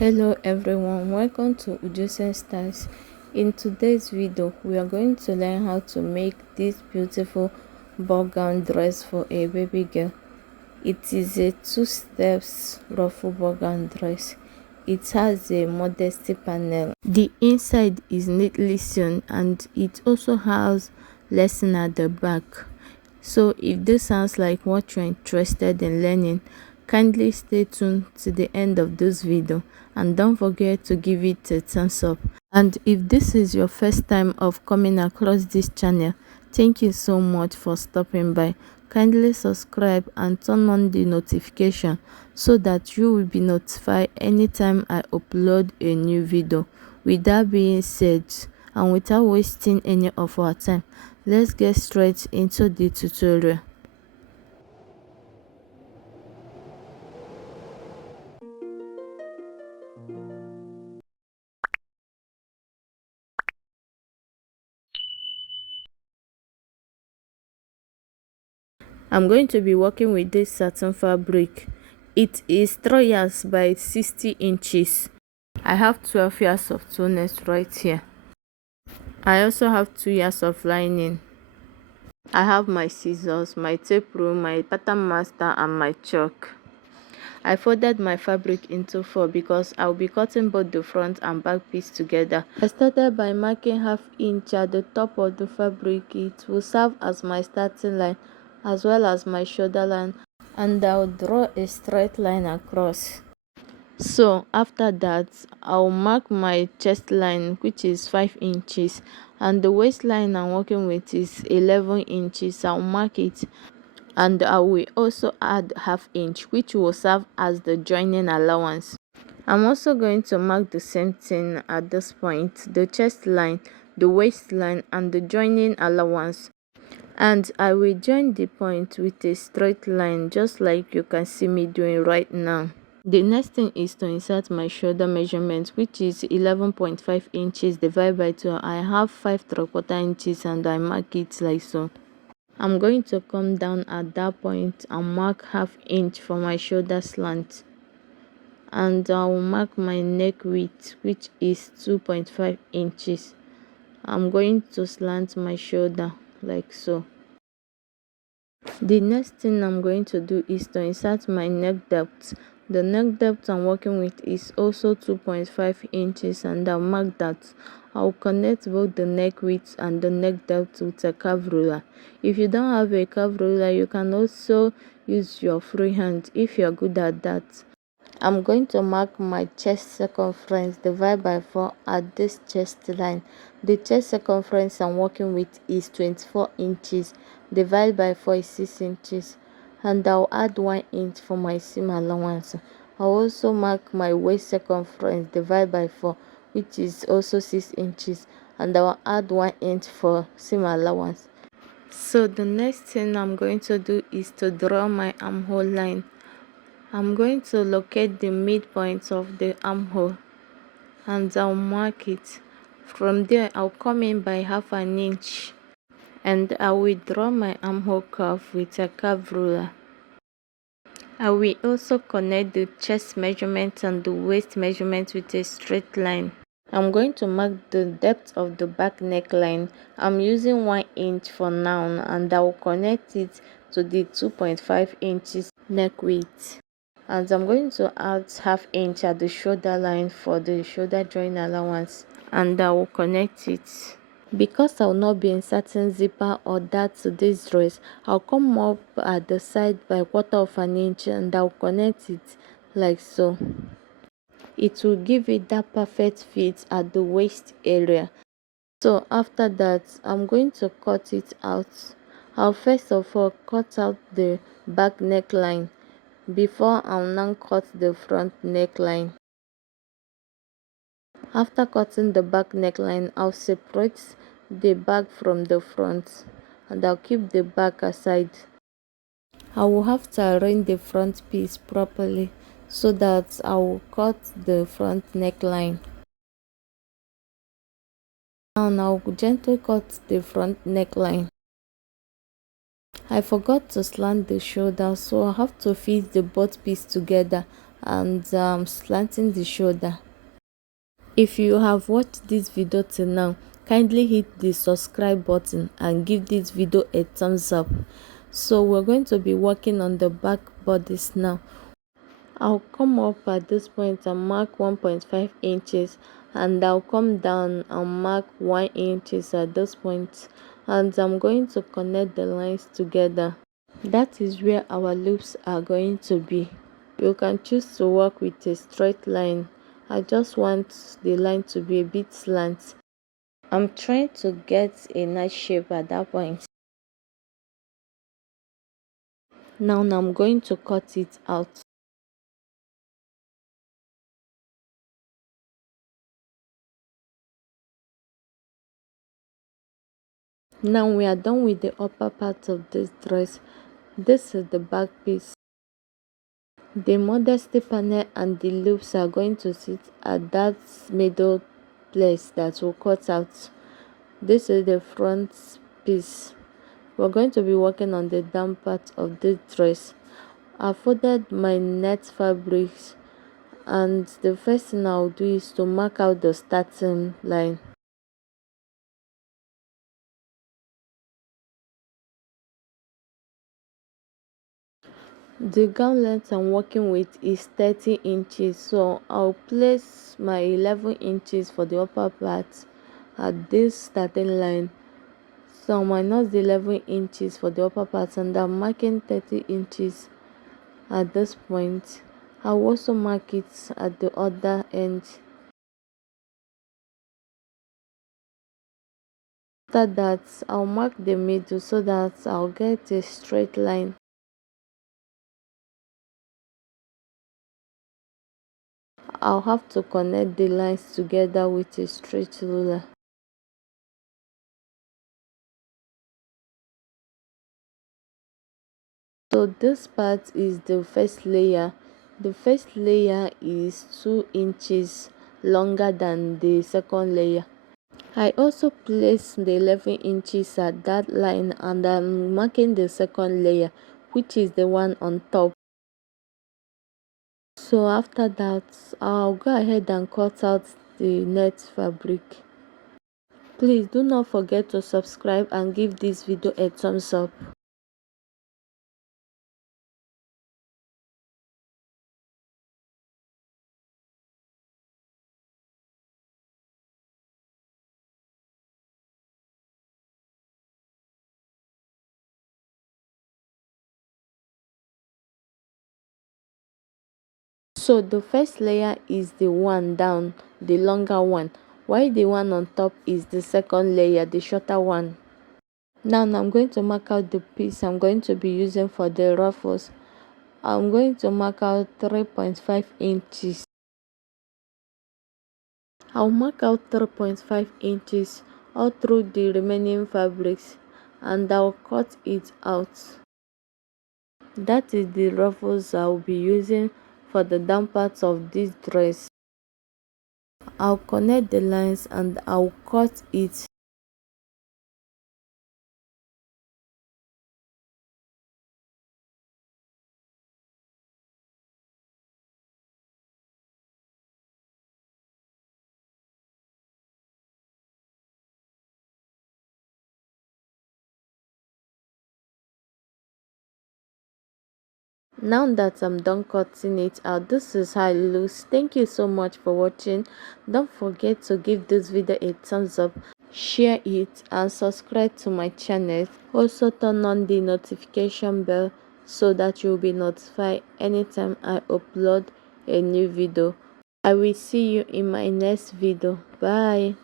Hello everyone, welcome to Ujusen Styles. In today's video, we are going to learn how to make this beautiful ball gown dress for a baby girl. It is a 2 steps ruffle ball gown dress. It has a modesty panel. The inside is neatly sewn and it also has lesson at the back. So if this sounds like what you're interested in learning, kindly stay tuned to the end of this video and don't forget to give it a thumbs up. And if this is your first time of coming across this channel, thank you so much for stopping by. Kindly subscribe and turn on the notification so that you will be notified anytime I upload a new video. With that being said, and without wasting any of our time, let's get straight into the tutorial. I'm going to be working with this satin fabric. It is 3 yards by 60 inches. I have 12 yards of toeless right here. I also have 2 yards of lining. I have my scissors, my tape rule, my pattern master and my chalk. I folded my fabric into 4 because I'll be cutting both the front and back piece together. I started by marking ½ inch at the top of the fabric. It will serve as my starting line as well as my shoulder line, and I'll draw a straight line across. So after that, I'll mark my chest line, which is 5 inches, and the waistline I'm working with is 11 inches. I'll mark it, and I will also add ½ inch, which will serve as the joining allowance. I'm also going to mark the same thing at this point, the chest line, the waistline and the joining allowance, and I will join the point with a straight line, just like you can see me doing right now. The next thing is to insert my shoulder measurement, which is 11.5 inches divided by 2. I have 5¾ inches and I mark it like so. I'm going to come down at that point and mark ½ inch for my shoulder slant, and I will mark my neck width, which is 2.5 inches. I'm going to slant my shoulder like so. The next thing I'm going to do is to insert my neck depth. The neck depth I'm working with is also 2.5 inches, and I'll mark that. I'll connect both the neck width and the neck depth with a curve ruler. If you don't have a curve ruler, you can also use your free hand if you're good at that. I'm going to mark my chest circumference divided by 4 at this chest line. The chest circumference I'm working with is 24 inches divided by 4 is 6 inches, and I'll add 1 inch for my seam allowance. I'll also mark my waist circumference divided by 4, which is also 6 inches, and I'll add 1 inch for seam allowance. So the next thing I'm going to do is to draw my armhole line. I'm going to locate the midpoint of the armhole and I'll mark it. From there, I'll come in by ½ inch and I will draw my armhole curve with a curve ruler. I will also connect the chest measurement and the waist measurement with a straight line. I'm going to mark the depth of the back neckline. I'm using 1 inch for now, and I will connect it to the 2.5 inches neck width. And I'm going to add ½ inch at the shoulder line for the shoulder joint allowance, and I will connect it. Because I will not be inserting zipper or dart to this dress, I'll come up at the side by 1/4 inch and I'll connect it like so. It will give it that perfect fit at the waist area. So after that, I'm going to cut it out. I'll first of all cut out the back neckline before I'll now cut the front neckline. After cutting the back neckline, I'll separate the back from the front and I'll keep the back aside. I will have to arrange the front piece properly so that I will cut the front neckline. Now I'll gently cut the front neckline. I forgot to slant the shoulder, so I have to fit the both pieces together and slanting the shoulder. If you have watched this video till now, kindly hit the subscribe button and give this video a thumbs up. So we're going to be working on the back bodice now. I'll come up at this point and mark 1.5 inches, and I'll come down and mark 1 inches at this point, and I'm going to connect the lines together. That is where our loops are going to be. You can choose to work with a straight line. I just want the line to be a bit slant. I'm trying to get a nice shape at that point. Now I'm going to cut it out. Now we are done with the upper part of this dress. This is the back piece. The modesty panel and the loops are going to sit at that middle place that we'll cut out. This is the front piece. We're going to be working on the down part of this dress. I folded my net fabrics, and the first thing I'll do is to mark out the starting line. The gown length I'm working with is 30 inches, so I'll place my 11 inches for the upper part at this starting line. So minus the 11 inches for the upper part, and I'm marking 30 inches at this point. I'll also mark it at the other end. After that, I'll mark the middle so that I'll get a straight line. I'll have to connect the lines together with a straight ruler. So this part is the first layer. The first layer is 2 inches longer than the second layer. I also placed the 11 inches at that line, and I'm marking the second layer, which is the one on top. So after that, I'll go ahead and cut out the net fabric. Please do not forget to subscribe and give this video a thumbs up. So the first layer is the one down, the longer one, while the one on top is the second layer, the shorter one. Now I'm going to mark out the piece I'm going to be using for the ruffles. I'm going to mark out 3.5 inches. I'll mark out 3.5 inches all through the remaining fabrics, and I'll cut it out. That is the ruffles I'll be using for the down parts of this dress. I'll connect the lines and I'll cut it. Now that I'm done cutting it out, this is how it looks. Thank you so much for watching. Don't forget to give this video a thumbs up, share it, and subscribe to my channel. Also turn on the notification bell so that you'll be notified anytime I upload a new video. I will see you in my next video. Bye.